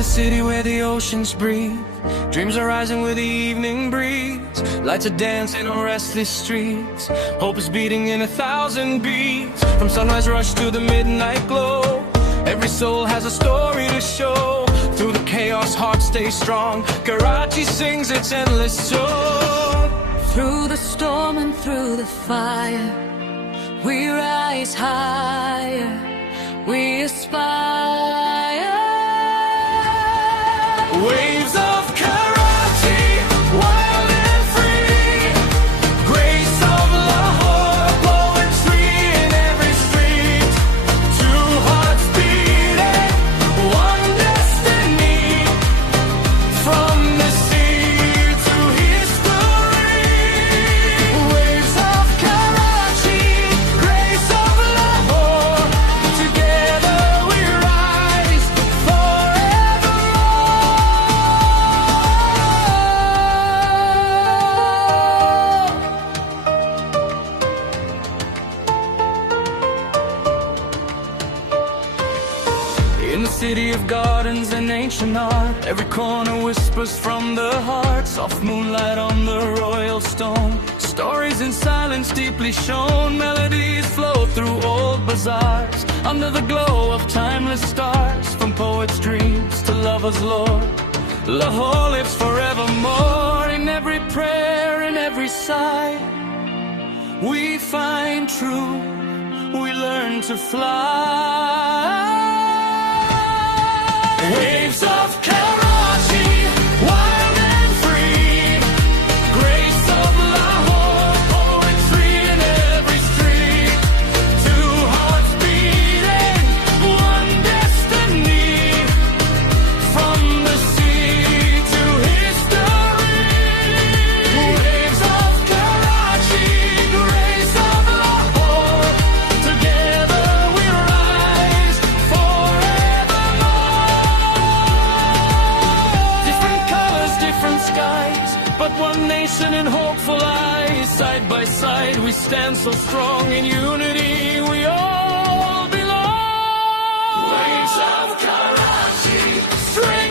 the city where the oceans breathe, dreams are rising with the evening breeze. Lights are dancing on restless streets, hope is beating in 1,000 beats. From sunrise rush to the midnight glow, every soul has a story to show. Through the chaos, hearts stay strong. Karachi sings its endless song. Through the storm and through the fire, we rise higher, we aspire. Waves of Karachi, wild and free. Grace of Lahore, poetry in every street. Two hearts beating, one destiny. From the sea to history. Waves of Karachi, grace of Lahore. Together we rise forevermore. In the city of gardens and ancient art, every corner whispers from the heart. Soft moonlight on the royal stone, stories in silence deeply shown. Melodies flow through old bazaars, under the glow of timeless stars. From poets' dreams to lovers' lore, Lahore lives forevermore. In every prayer, in every sigh, we find truth, we learn to fly. Waves of Karachi, wild and free. Grace of Lahore, poetry in every street. Two hearts beating, one destiny. From the sea to history. Waves of Karachi, grace of Lahore. Together we rise forevermore. Different colors, different skies, but one nation in hopeful eyes. Side by side we stand so strong, in unity we all belong. Waves of Karachi, strength